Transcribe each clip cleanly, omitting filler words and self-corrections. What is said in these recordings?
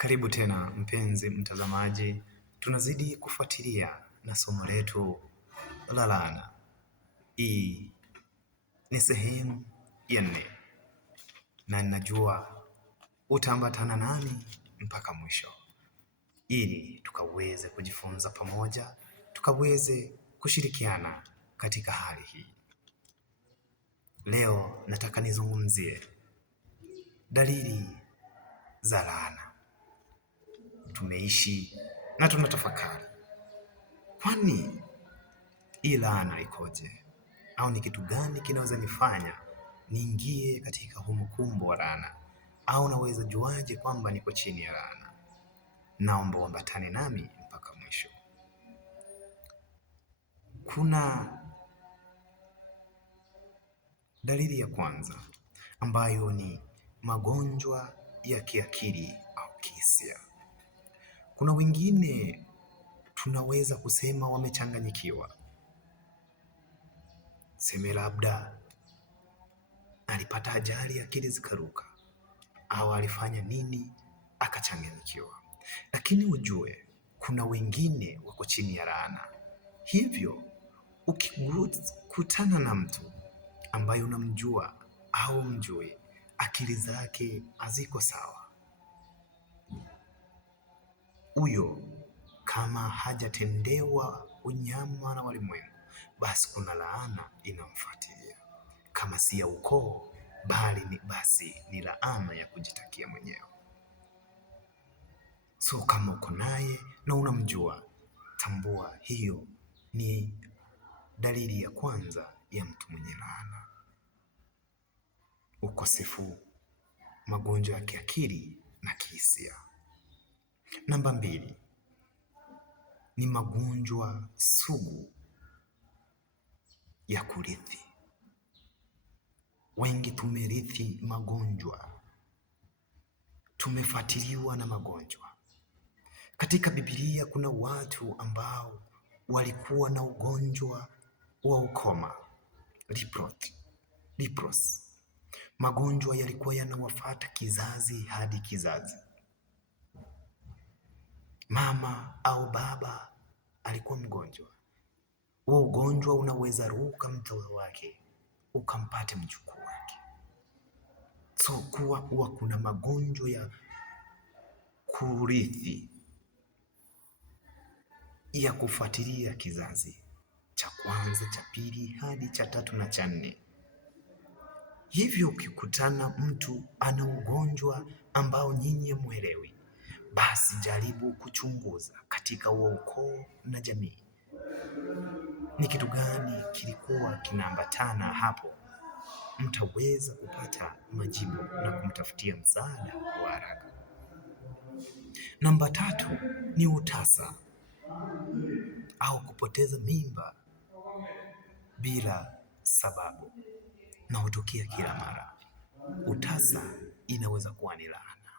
Karibu tena mpenzi mtazamaji, tunazidi kufuatilia na somo letu la laana. Hii ni sehemu ya 4 na ninajua utaambatana nami mpaka mwisho, ili tukaweze kujifunza pamoja, tukaweze kushirikiana katika hali hii. Leo nataka nizungumzie dalili za laana. Tumeishi na tunatafakari, kwani hii laana ikoje? Au ni kitu gani kinaweza nifanya niingie katika humkumbo wa laana? Au naweza juaje kwamba niko chini ya laana? Naomba uambatane nami mpaka mwisho. Kuna dalili ya kwanza ambayo ni magonjwa ya kiakili au kihisia. Kuna wengine tunaweza kusema wamechanganyikiwa. Seme labda alipata ajali, akili zikaruka, au alifanya nini akachanganyikiwa. Lakini ujue kuna wengine wako chini ya laana. Hivyo ukikutana na mtu ambaye unamjua au mjui, akili zake haziko sawa, huyo kama hajatendewa unyama na walimwengu, basi kuna laana inamfuatilia. Kama si ya ukoo, bali ni laana ya kujitakia mwenyewe. So kama uko naye na unamjua, tambua hiyo ni dalili ya kwanza ya mtu mwenye laana. Ukosefu magonjwa ya kiakili na kihisia. Namba 2 ni magonjwa sugu ya kurithi. Wengi tumerithi magonjwa, tumefuatiliwa na magonjwa. Katika Biblia kuna watu ambao walikuwa na ugonjwa wa ukoma, leprosy. Magonjwa yalikuwa yanawafuata kizazi hadi kizazi. Mama au baba alikuwa mgonjwa, huo ugonjwa unaweza ruka mtoto wake ukampate mjukuu wake. So huwa kuna magonjwa ya kurithi ya kufuatilia kizazi cha kwanza, cha pili hadi cha 3 na cha 4. Hivyo ukikutana mtu ana ugonjwa ambao nyinyi hamuelewi, basi jaribu kuchunguza katika ukoo na jamii, ni kitu gani kilikuwa kinaambatana hapo. Mtaweza kupata majibu na kumtafutia msaada wa haraka. Namba 3 ni utasa au kupoteza mimba bila sababu, na hutokea kila mara. Utasa inaweza kuwa ni laana.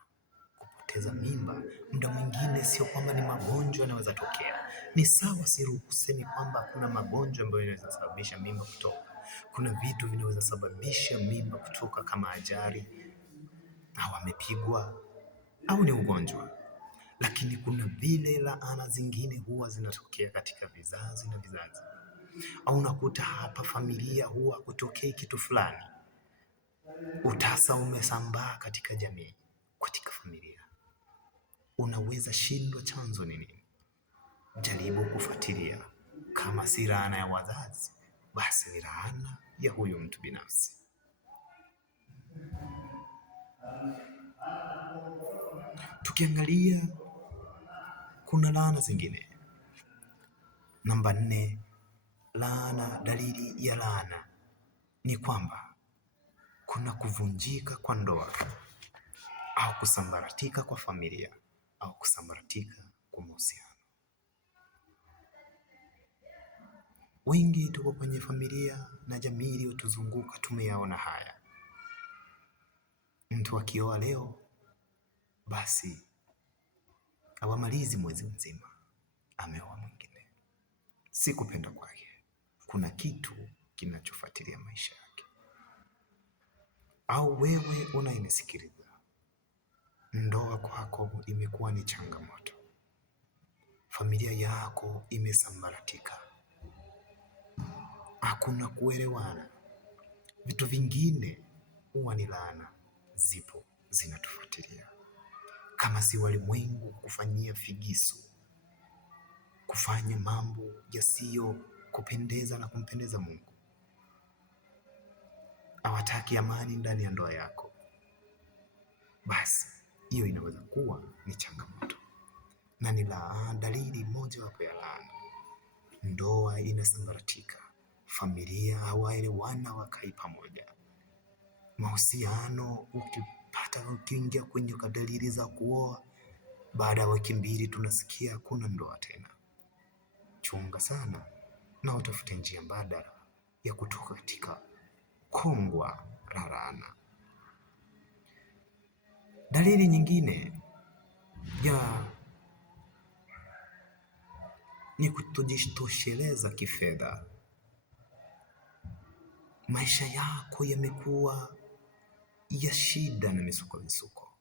Kupoteza mimba muda mwingine sio kwamba ni magonjwa yanaweza tokea. Ni sawa, siruhusemi kwamba kuna magonjwa ambayo yanaweza sababisha mimba kutoka. Kuna vitu vinaweza sababisha mimba kutoka kama ajali, au amepigwa, au ni ugonjwa. Lakini kuna vile laana zingine huwa zinatokea katika vizazi na vizazi. Au unakuta hapa familia huwa kutokea kitu fulani, utasa umesambaa katika jamii, katika familia. Unaweza shindwa chanzo ni nini. Jaribu kufuatilia. Kama si laana ya wazazi, basi ni laana ya huyu mtu binafsi. Tukiangalia kuna laana zingine. Namba 4, dalili ya laana ni kwamba kuna kuvunjika kwa ndoa, au kusambaratika kwa familia, au kusambaratika kwa mahusiano. Wengi tuko kwenye familia na jamii iliyotuzunguka, tumeyaona haya. Mtu akioa leo, basi hawamalizi mwezi mzima ameoa mwingine. Si kupenda kwake, kuna kitu kinachofuatilia maisha yake. Au wewe unayenisikiliza, ndoa kwako imekuwa inakuwa ni changamoto. Familia yako imesambaratika, hakuna kuelewana, vitu vingine huwa ni laana, zipo zinatufuatilia. Kama si walimwengu kufanyia figisu, kufanya mambo yasiyo kupendeza na kumpendeza Mungu, hawataki amani ndani ya ndoa yako, basi hiyo inaweza kuwa ni changamoto na ni dalili moja wapo ya laana. Ndoa inasambaratika, familia hawaelewana, wakai pamoja, mahusiano ukiingia kwenye dalili za kuoa, baada ya wiki mbili tunasikia kuna ndoa tena. Chunga sana na utafute njia mbadala ya kutoka katika kongwa la laana. Dalili nyingine ni kutojitosheleza kifedha. Maisha yako yamekuwa ya shida na misuko.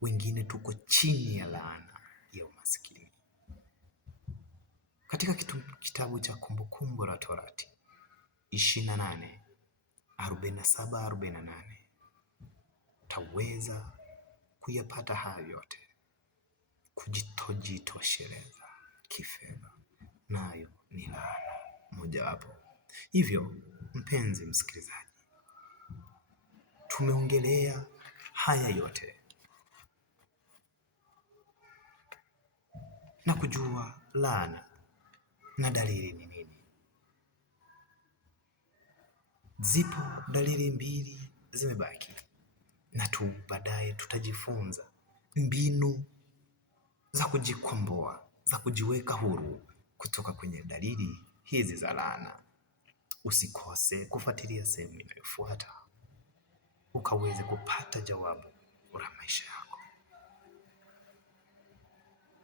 Wengine tuko chini ya laana ya umaskini. Katika kitabu cha Kumbukumbu la Torati 28:47-48 utaweza kuyapata hayo yote. Kutojitosheleza kifedha nayo ni laana mojawapo. Hivyo mpenzi msikilizaji, tumeongelea haya yote na kujua laana na dalili ni nini. Zipo dalili mbili zimebaki, na baadaye tutajifunza mbinu za kujikomboa, za kujiweka huru kutoka kwenye dalili hizi za laana. Usikose kufuatilia sehemu inayofuata ukaweze kupata jawabu la maisha yako.